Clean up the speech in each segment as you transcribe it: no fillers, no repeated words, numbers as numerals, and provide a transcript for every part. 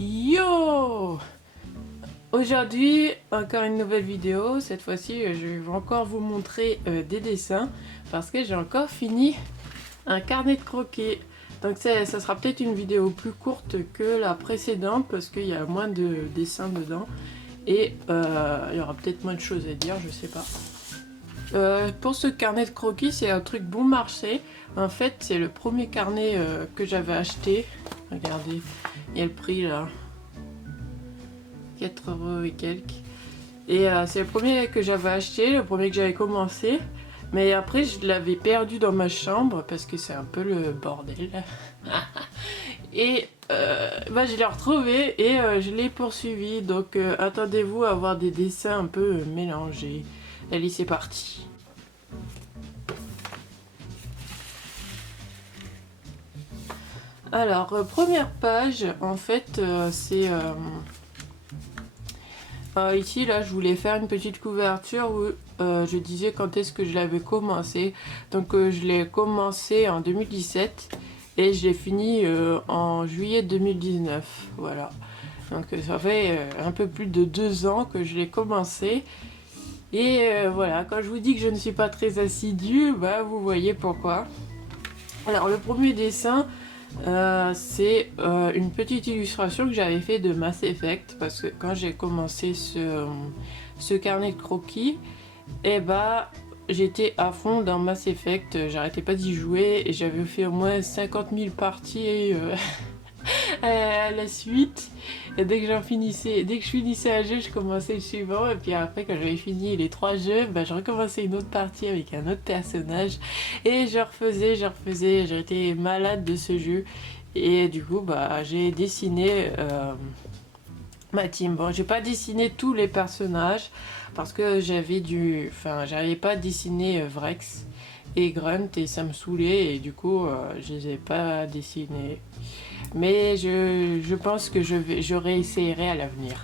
Yo! Aujourd'hui, encore une nouvelle vidéo. Cette fois-ci, je vais encore vous montrer des dessins parce que j'ai encore fini un carnet de croquis. Donc ça sera peut-être une vidéo plus courte que la précédente parce qu'il y a moins de dessins dedans et il y aura peut-être moins de choses à dire, je sais pas. Pour ce carnet de croquis, c'est un truc bon marché. En fait, c'est le premier carnet que j'avais acheté. Regardez, il y a le prix là. 4 € et quelques. Et c'est le premier que j'avais acheté, le premier que j'avais commencé. Mais après, je l'avais perdu dans ma chambre parce que c'est un peu le bordel. Et je l'ai retrouvé et je l'ai poursuivi. Donc attendez-vous à avoir des dessins un peu mélangés. Allez, c'est parti. Alors, première page, en fait, c'est... ici, là, je voulais faire une petite couverture où je disais quand est-ce que je l'avais commencé. Donc, je l'ai commencé en 2017 et je l'ai fini en juillet 2019. Voilà. Donc, ça fait un peu plus de 2 ans que je l'ai commencé. Et voilà, quand je vous dis que je ne suis pas très assidue, bah, vous voyez pourquoi. Alors, le premier dessin... c'est une petite illustration que j'avais fait de Mass Effect parce que quand j'ai commencé ce carnet de croquis, et j'étais à fond dans Mass Effect, j'arrêtais pas d'y jouer et j'avais fait au moins 50 000 parties à la suite. Et dès que je finissais un jeu, je commençais le suivant. Et puis après, quand j'avais fini les 3 jeux, je recommençais une autre partie avec un autre personnage. Et je refaisais. J'étais malade de ce jeu. Et du coup, j'ai dessiné ma team. Bon, j'ai pas dessiné tous les personnages parce que j'arrivais pas à dessiner Vrex et Grunt et ça me saoulait et du coup, je les ai pas dessinés. Mais je pense que je réessayerai à l'avenir.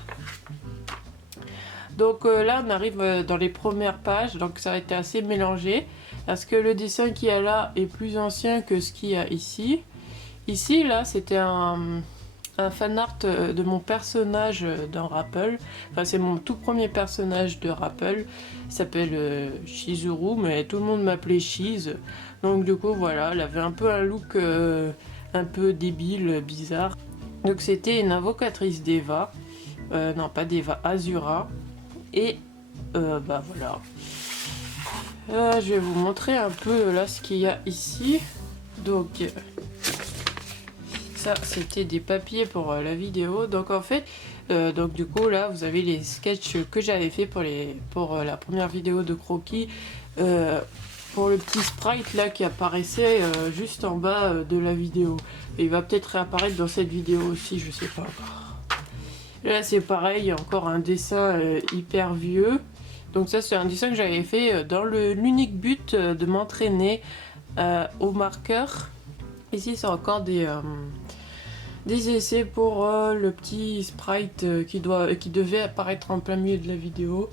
Donc là on arrive dans les premières pages, donc ça a été assez mélangé parce que le dessin qu'il y a là est plus ancien que ce qu'il y a ici. Ici là c'était un fan art de mon personnage dans Rappel. Enfin c'est mon tout premier personnage de Rappel. Il s'appelle Chizuru, mais tout le monde m'appelait Chiz. Donc du coup voilà, elle avait un peu un look un peu débile, bizarre. Donc c'était une invocatrice d'Eva. Non pas d'Eva, Azura. Et voilà. Je vais vous montrer un peu là ce qu'il y a ici. Donc ça c'était des papiers pour la vidéo. Donc en fait, donc du coup là vous avez les sketchs que j'avais fait pour la première vidéo de croquis. Pour le petit sprite là qui apparaissait juste en bas de la vidéo. Et il va peut-être réapparaître dans cette vidéo aussi, je sais pas encore. Là c'est pareil, il y a encore un dessin hyper vieux. Donc ça c'est un dessin que j'avais fait dans l'unique but de m'entraîner au marqueur. Ici c'est encore des essais pour le petit sprite qui devait apparaître en plein milieu de la vidéo.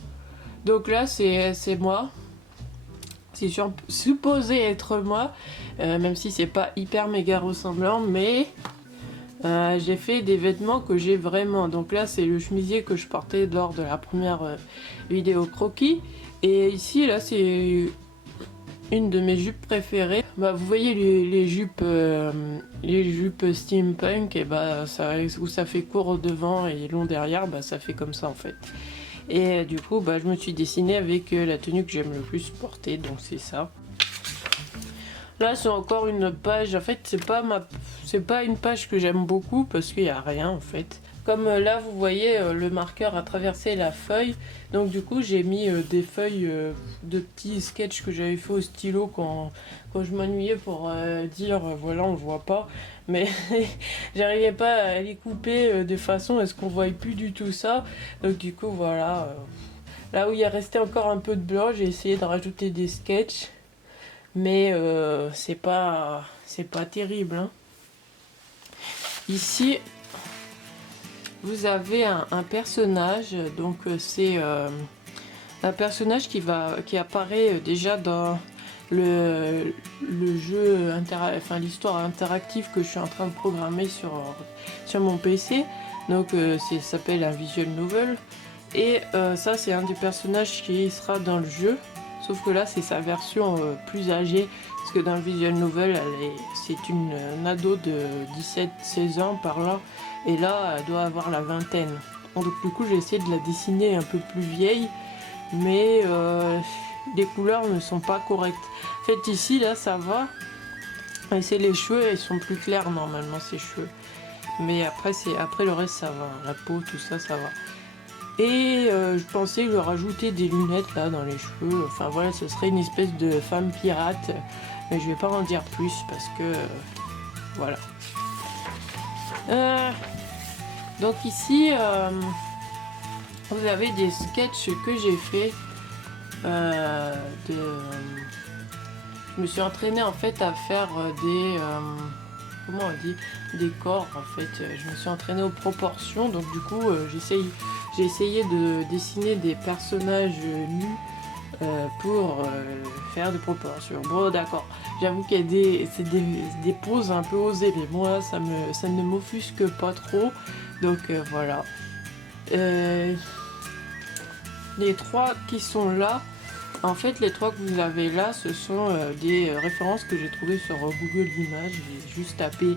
Donc là c'est moi. C'est supposé être moi, même si c'est pas hyper méga ressemblant, mais j'ai fait des vêtements que j'ai vraiment. Donc là c'est le chemisier que je portais lors de la première vidéo croquis. Et ici là c'est une de mes jupes préférées. Vous voyez les jupes steampunk, et où ça fait court devant et long derrière, ça fait comme ça en fait. Et du coup je me suis dessinée avec la tenue que j'aime le plus porter, donc c'est ça. Là c'est encore une page, en fait c'est pas une page que j'aime beaucoup parce qu'il n'y a rien en fait. Comme là vous voyez le marqueur a traversé la feuille, donc du coup j'ai mis des feuilles de petits sketchs que j'avais fait au stylo quand je m'ennuyais pour dire voilà on le voit pas, mais j'arrivais pas à les couper de façon à ce qu'on voie plus du tout ça. Donc du coup voilà, là où il y a resté encore un peu de blanc, j'ai essayé de rajouter des sketchs, mais c'est pas terrible hein. Ici vous avez un personnage, donc c'est un personnage qui apparaît déjà dans le jeu, l'histoire interactive que je suis en train de programmer sur mon PC. Donc ça s'appelle un visual novel. Et ça c'est un des personnages qui sera dans le jeu. Sauf que là c'est sa version plus âgée. Parce que dans le visual novel c'est une ado de 17-16 ans par là. Et là elle doit avoir la vingtaine. Donc du coup j'ai essayé de la dessiner un peu plus vieille. Mais les couleurs ne sont pas correctes. En fait ici là ça va. Et c'est les cheveux, ils sont plus clairs normalement ces cheveux. Mais après le reste ça va. La peau, tout ça, ça va. Et je pensais lui rajouter des lunettes là dans les cheveux. Enfin voilà, ce serait une espèce de femme pirate. Mais je vais pas en dire plus parce que voilà. Donc ici, vous avez des sketchs que j'ai fait. Je me suis entraînée en fait à faire des comment on dit, des corps en fait. Je me suis entraînée aux proportions, donc du coup j'ai essayé de dessiner des personnages nus pour faire des proportions. Bon d'accord, j'avoue qu'il y a des poses un peu osées, mais moi ça ne m'offusque pas trop, donc voilà. Les trois qui sont là, en fait les trois que vous avez là, ce sont des références que j'ai trouvées sur Google Images. J'ai juste tapé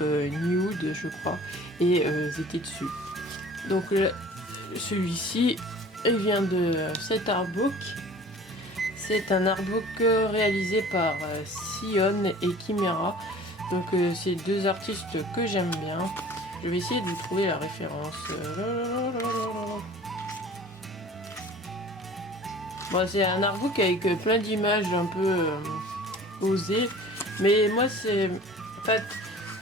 nude je crois, et ils étaient dessus. Donc celui-ci il vient de cet artbook. C'est un artbook réalisé par Sion et Chimera. Donc c'est deux artistes que j'aime bien. Je vais essayer de vous trouver la référence. Bon, c'est un artbook avec plein d'images un peu osées. Mais moi c'est... En fait,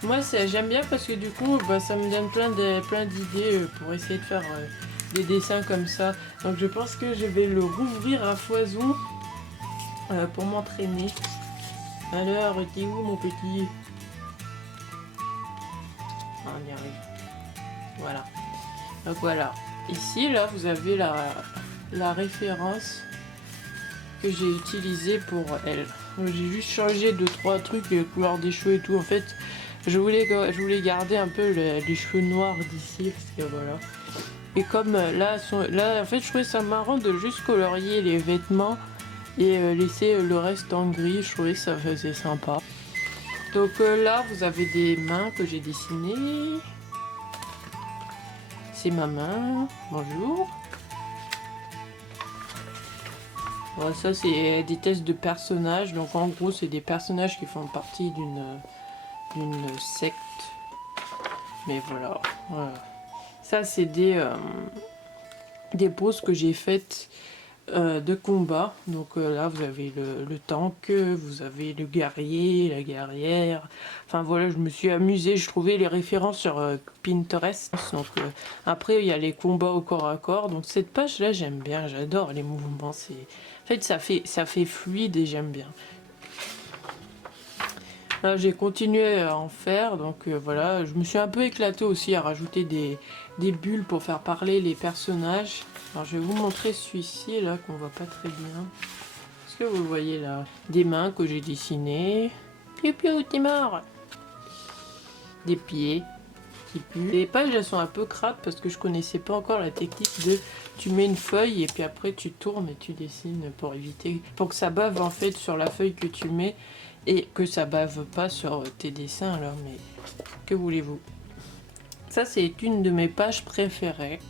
moi j'aime bien parce que du coup ça me donne plein d'idées pour essayer de faire des dessins comme ça. Donc je pense que je vais le rouvrir à foison pour m'entraîner. Alors, t'es où mon petit? Ah, on y arrive. Voilà. Donc voilà. Ici, là, vous avez la référence que j'ai utilisée pour elle. J'ai juste changé 2-3 trucs, les couleurs des cheveux et tout. En fait, je voulais garder un peu les cheveux noirs d'ici, parce que voilà. Et comme là, en fait, je trouvais ça marrant de juste colorier les vêtements et laisser le reste en gris. Je trouvais que ça faisait sympa. Donc là vous avez des mains que j'ai dessinées. C'est ma main, bonjour. Bon, ça c'est des tests de personnages. Donc en gros c'est des personnages qui font partie d'une secte. Mais voilà, voilà. Ça c'est des poses que j'ai faites de combat. Donc là vous avez le tank, vous avez le guerrier, la guerrière. Enfin voilà, je me suis amusée, je trouvais les références sur Pinterest. Donc après il y a les combats au corps à corps. Donc cette page là j'aime bien, j'adore les mouvements. En fait ça fait fluide et j'aime bien. Là j'ai continué à en faire, donc voilà, je me suis un peu éclatée aussi à rajouter des bulles pour faire parler les personnages. Alors je vais vous montrer celui-ci là qu'on voit pas très bien. Est-ce que vous voyez là? Des mains que j'ai dessinées. Piou piou, t'es mort. Des pieds qui puent. Les pages elles sont un peu crades parce que je connaissais pas encore la technique de tu mets une feuille et puis après tu tournes et tu dessines pour éviter, pour que ça bave en fait sur la feuille que tu mets et que ça bave pas sur tes dessins. Alors mais que voulez-vous? Ça c'est une de mes pages préférées.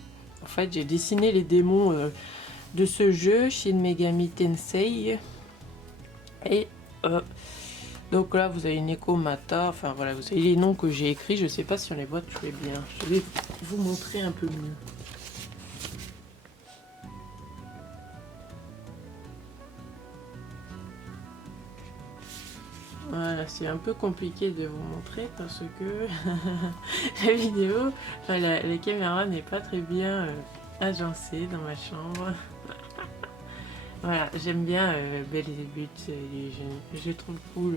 En fait j'ai dessiné les démons de ce jeu, Shin Megami Tensei. Et donc là vous avez Nekomata, enfin voilà, vous avez les noms que j'ai écrits. Je sais pas si on les voit très bien. Je vais vous montrer un peu mieux. Voilà, c'est un peu compliqué de vous montrer parce que la vidéo, enfin, la caméra n'est pas très bien agencée dans ma chambre. Voilà, j'aime bien Belle et But, je les trouve cool.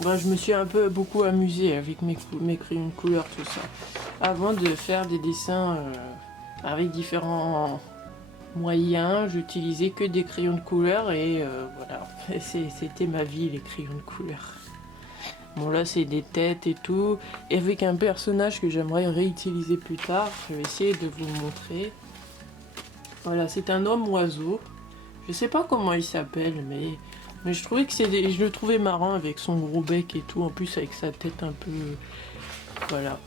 Bon, je me suis beaucoup amusée avec mes crayons de couleur, tout ça. Avant de faire des dessins avec différents moyens, j'utilisais que des crayons de couleur et voilà, c'était ma vie les crayons de couleur. Bon là c'est des têtes et tout. Et avec un personnage que j'aimerais réutiliser plus tard. Je vais essayer de vous le montrer. Voilà, c'est un homme oiseau. Je sais pas comment il s'appelle, mais je trouvais que je le trouvais marrant avec son gros bec et tout. En plus avec sa tête un peu... Voilà.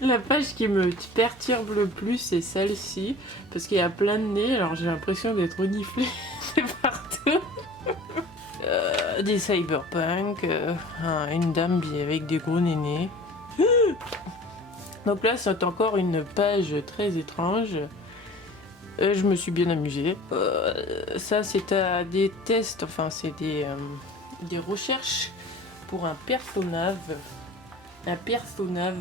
La page qui me perturbe le plus, c'est celle-ci. Parce qu'il y a plein de nez, alors j'ai l'impression d'être reniflée de partout. Des cyberpunk, une dame avec des gros nénés. Donc là, c'est encore une page très étrange. Je me suis bien amusée. Ça, c'est des tests, enfin, c'est des recherches pour un personnage. Un personnage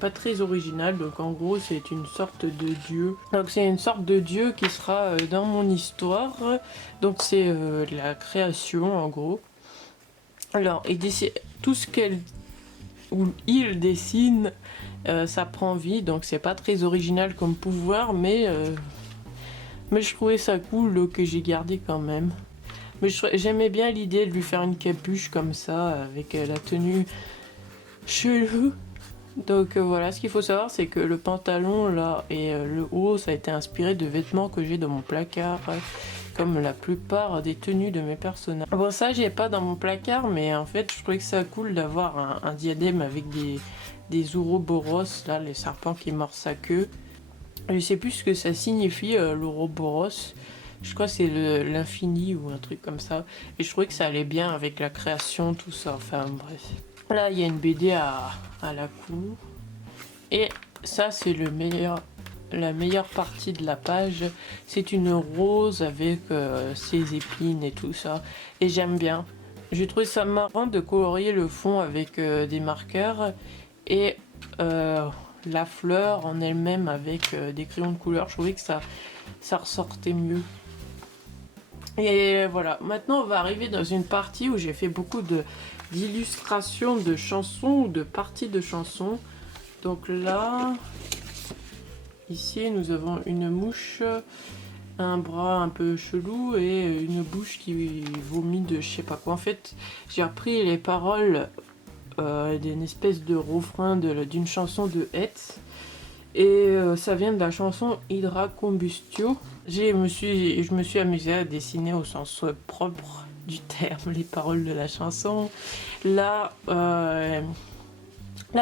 pas très original. Donc en gros, c'est une sorte de dieu. Donc c'est une sorte de dieu qui sera dans mon histoire. Donc c'est la création en gros. Alors, tout ce qu'elle ou il dessine, ça prend vie. Donc c'est pas très original comme pouvoir, mais je trouvais ça cool que j'ai gardé quand même. Mais j'aimais bien l'idée de lui faire une capuche comme ça, avec la tenue chelou. Donc voilà, ce qu'il faut savoir, c'est que le pantalon là et le haut, ça a été inspiré de vêtements que j'ai dans mon placard, comme la plupart des tenues de mes personnages. Bon, ça j'ai pas dans mon placard, mais en fait je trouvais que ça cool d'avoir un diadème avec des ouroboros, là, les serpents qui mordent sa queue. Je sais plus ce que ça signifie, l'ouroboros. Je crois que c'est l'infini ou un truc comme ça. Et je trouvais que ça allait bien avec la création, tout ça. Enfin bref. Là, il y a une BD à la cour. Et ça, c'est la meilleure partie de la page. C'est une rose avec ses épines et tout ça. Et j'aime bien. J'ai trouvé ça marrant de colorier le fond avec des marqueurs. Et la fleur en elle-même avec des crayons de couleur. Je trouvais que ça ressortait mieux. Et voilà, maintenant on va arriver dans une partie où j'ai fait beaucoup d'illustrations de chansons ou de parties de chansons. Donc là, ici nous avons une mouche, un bras un peu chelou et une bouche qui vomit de je sais pas quoi. En fait, j'ai repris les paroles d'une espèce de refrain d'une chanson de Hetz. Et ça vient de la chanson Hydra Combustio. Je me suis amusée à dessiner au sens propre du terme les paroles de la chanson. Là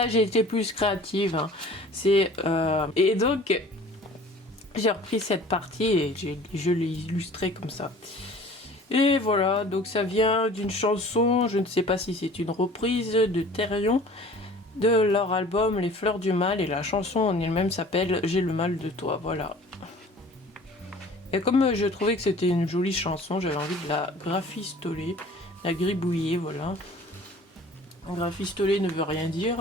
j'ai été plus créative. Hein. Et donc, j'ai repris cette partie et je l'ai illustrée comme ça. Et voilà, donc ça vient d'une chanson, je ne sais pas si c'est une reprise de Therion, de leur album Les Fleurs du Mal, et la chanson en elle-même s'appelle J'ai le mal de toi, voilà. Et comme je trouvais que c'était une jolie chanson, j'avais envie de la graphistoler, la gribouiller, voilà. Graphistoler ne veut rien dire.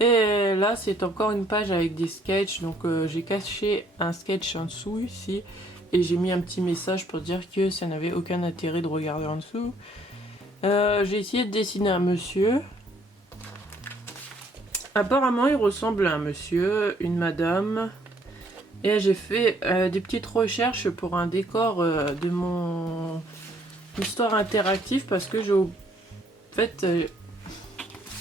Et là, c'est encore une page avec des sketchs, donc j'ai caché un sketch en dessous ici, et j'ai mis un petit message pour dire que ça n'avait aucun intérêt de regarder en dessous. J'ai essayé de dessiner un monsieur. Apparemment, il ressemble à un monsieur, une madame. Et j'ai fait des petites recherches pour un décor de mon histoire interactive parce que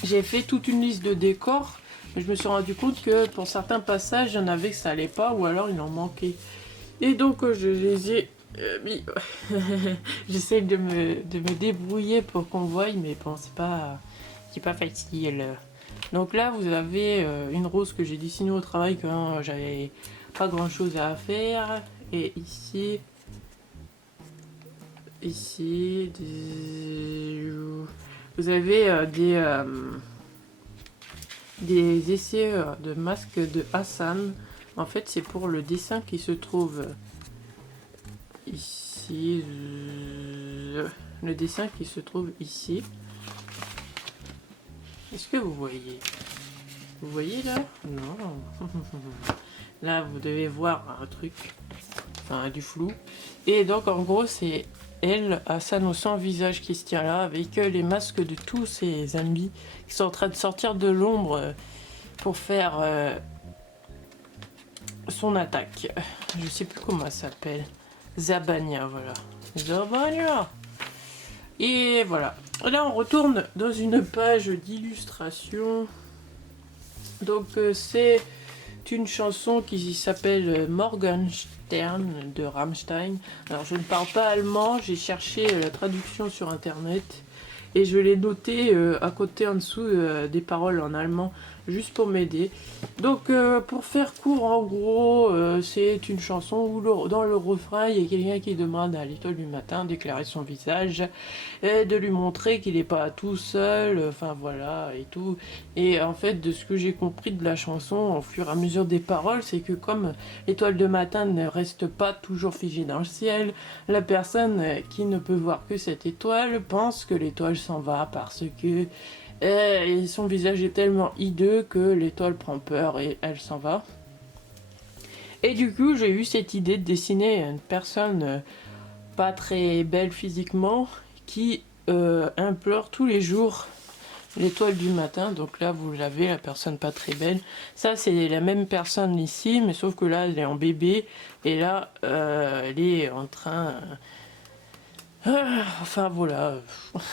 j'ai fait toute une liste de décors. Mais je me suis rendu compte que pour certains passages, il y en avait que ça allait pas ou alors il en manquait. Et donc, je les ai mis. J'essaie de me débrouiller pour qu'on voie, mais bon, c'est pas facile. Donc là, vous avez une rose que j'ai dessinée au travail quand j'avais pas grand chose à faire. Et ici, vous avez des essais de masques de Hassan. En fait, c'est pour le dessin qui se trouve ici. Le dessin qui se trouve ici. Est-ce que vous voyez? Vous voyez là? Non. Là, vous devez voir un truc. Enfin, du flou. Et donc, en gros, c'est elle, Hassan au sans visage qui se tient là, avec les masques de tous ses amis qui sont en train de sortir de l'ombre pour faire son attaque. Je sais plus comment elle s'appelle. Zabania, voilà. Zabania! Et voilà. Là, on retourne dans une page d'illustration. Donc, c'est une chanson qui s'appelle Morgenstern de Rammstein. Alors, je ne parle pas allemand, j'ai cherché la traduction sur internet et je l'ai noté à côté en dessous des paroles en allemand juste pour m'aider. Donc pour faire court, en gros, c'est une chanson où dans le refrain il y a quelqu'un qui demande à l'étoile du matin d'éclairer son visage et de lui montrer qu'il n'est pas tout seul, enfin voilà et tout. Et en fait, de ce que j'ai compris de la chanson au fur et à mesure des paroles, c'est que comme l'étoile de matin ne reste pas toujours figée dans le ciel, la personne qui ne peut voir que cette étoile pense que l'étoile s'en va parce que et son visage est tellement hideux que l'étoile prend peur et elle s'en va. Et du coup, j'ai eu cette idée de dessiner une personne pas très belle physiquement qui implore tous les jours l'étoile du matin. Donc là, vous l'avez, la personne pas très belle. Ça, c'est la même personne ici, mais sauf que là, elle est en bébé. Et là, elle est en train... enfin voilà,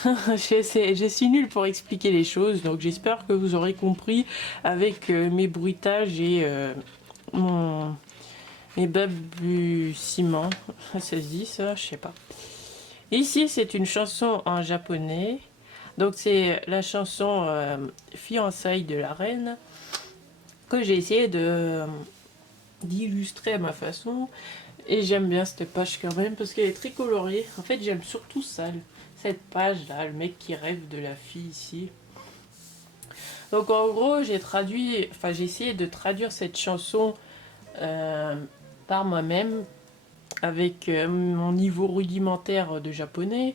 je suis nulle pour expliquer les choses, donc j'espère que vous aurez compris avec mes bruitages et mes balbutiements. Ça se dit ça, je sais pas. Ici c'est une chanson en japonais, donc c'est la chanson Fiançailles de la reine que j'ai essayé d'illustrer à ma façon. Et j'aime bien cette page quand même parce qu'elle est très colorée. En fait, j'aime surtout ça, cette page là, le mec qui rêve de la fille ici. Donc en gros, j'ai essayé de traduire cette chanson par moi-même avec mon niveau rudimentaire de japonais.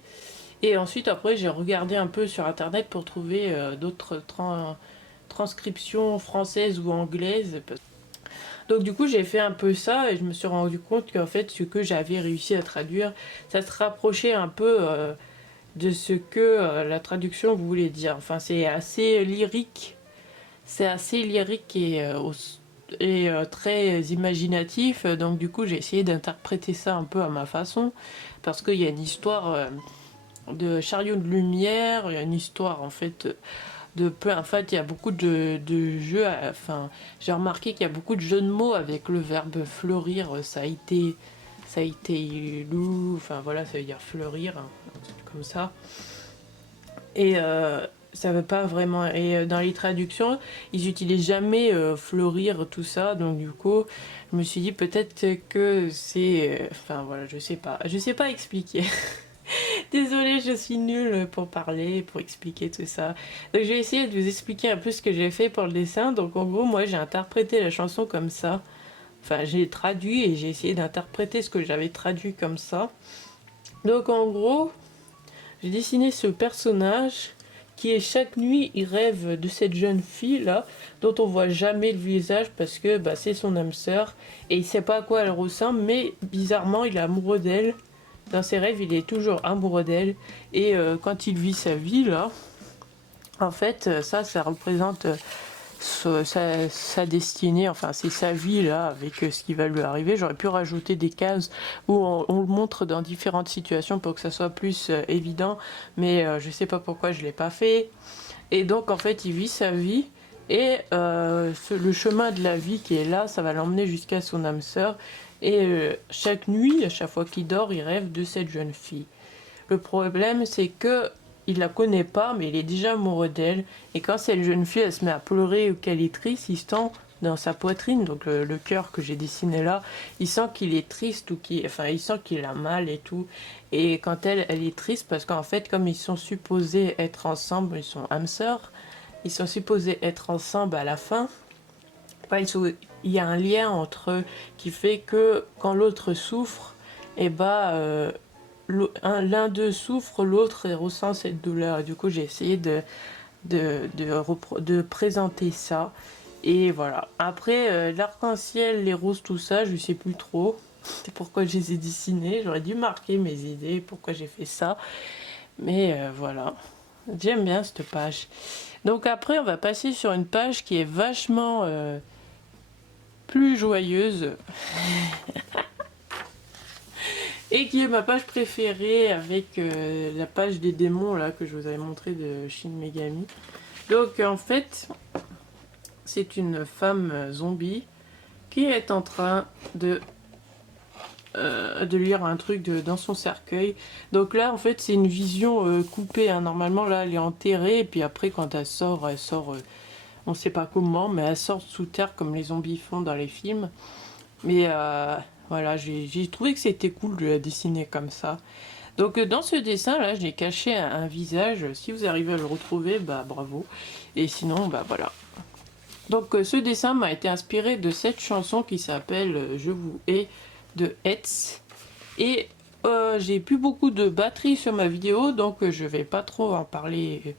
Et ensuite, après, j'ai regardé un peu sur internet pour trouver d'autres transcriptions françaises ou anglaises. Donc du coup j'ai fait un peu ça et je me suis rendu compte qu'en fait ce que j'avais réussi à traduire, ça se rapprochait un peu de ce que la traduction voulait dire. Enfin c'est assez lyrique et très imaginatif. Donc du coup j'ai essayé d'interpréter ça un peu à ma façon parce qu'il y a une histoire de chariot de lumière, il y a une histoire en fait en fait il y a beaucoup de jeux enfin j'ai remarqué qu'il y a beaucoup de jeux de mots avec le verbe fleurir. Ça a été loup, enfin voilà, ça veut dire fleurir, hein, comme ça. Et ça veut pas vraiment, et dans les traductions ils utilisent jamais fleurir, tout ça, donc du coup je me suis dit peut-être que c'est enfin voilà, je sais pas expliquer. Désolée, je suis nulle pour parler, pour expliquer tout ça. Donc je vais essayer de vous expliquer un peu ce que j'ai fait pour le dessin. Donc en gros, moi j'ai interprété la chanson comme ça. Enfin, j'ai traduit et j'ai essayé d'interpréter ce que j'avais traduit comme ça. Donc en gros, j'ai dessiné ce personnage qui est chaque nuit, il rêve de cette jeune fille là, dont on voit jamais le visage parce que bah, c'est son âme sœur et il sait pas à quoi elle ressemble, mais bizarrement il est amoureux d'elle. Dans ses rêves, il est toujours amoureux d'elle. Et quand il vit sa vie, là, en fait, ça représente sa destinée. Enfin, c'est sa vie, là, avec ce qui va lui arriver. J'aurais pu rajouter des cases où on le montre dans différentes situations pour que ça soit plus évident. Mais je sais pas pourquoi je l'ai pas fait. Et donc, en fait, il vit sa vie. Et le chemin de la vie qui est là, ça va l'emmener jusqu'à son âme sœur. Et chaque nuit, à chaque fois qu'il dort, il rêve de cette jeune fille. Le problème, c'est que il la connaît pas, mais il est déjà amoureux d'elle. Et quand cette jeune fille, elle se met à pleurer ou qu'elle est triste, il sent dans sa poitrine, donc le cœur que j'ai dessiné là, il sent qu'il est triste ou il sent qu'il a mal et tout. Et quand elle est triste, parce qu'en fait, comme ils sont supposés être ensemble, ils sont âmes sœurs, ils sont supposés être ensemble à la fin. Il y a un lien entre eux qui fait que quand l'autre souffre, et l'un d'eux souffre, l'autre ressent cette douleur. Du coup, j'ai essayé de présenter ça. Et voilà. Après, l'arc-en-ciel, les roses, tout ça, je sais plus trop. C'est pourquoi je les ai dessinés. J'aurais dû marquer mes idées, pourquoi j'ai fait ça. Mais voilà. J'aime bien cette page. Donc après, on va passer sur une page qui est vachement plus joyeuse. et qui est ma page préférée avec la page des démons là que je vous avais montré de Shin Megami. Donc en fait, c'est une femme zombie qui est en train de lire un truc dans son cercueil. Donc là en fait c'est une vision coupée, hein. Normalement là elle est enterrée et puis après quand elle sort on sait pas comment, mais elle sort sous terre comme les zombies font dans les films. Mais voilà, j'ai trouvé que c'était cool de la dessiner comme ça. Donc dans ce dessin là j'ai caché un visage. Si vous arrivez à le retrouver, bah bravo, et sinon bah voilà. Donc ce dessin m'a été inspiré de cette chanson qui s'appelle Je vous hais de Hetz. Et j'ai plus beaucoup de batterie sur ma vidéo, donc je vais pas trop en parler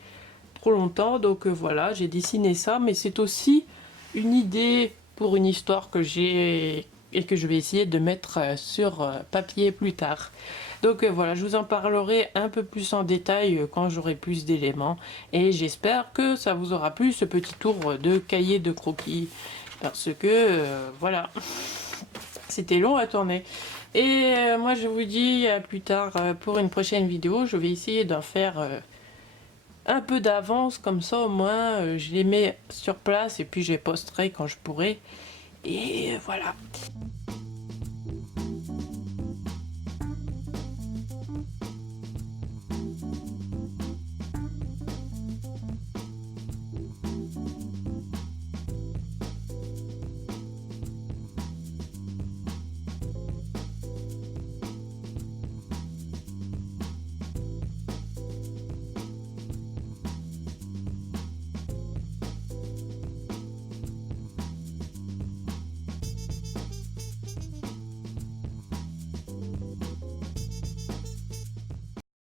trop longtemps. Donc voilà, j'ai dessiné ça, mais c'est aussi une idée pour une histoire que j'ai et que je vais essayer de mettre sur papier plus tard. Donc voilà, je vous en parlerai un peu plus en détail quand j'aurai plus d'éléments. Et j'espère que ça vous aura plu ce petit tour de cahier de croquis. Parce que voilà, c'était long à tourner. Et moi je vous dis à plus tard pour une prochaine vidéo. Je vais essayer d'en faire un peu d'avance, comme ça au moins je les mets sur place et puis je les posterai quand je pourrai. Et voilà.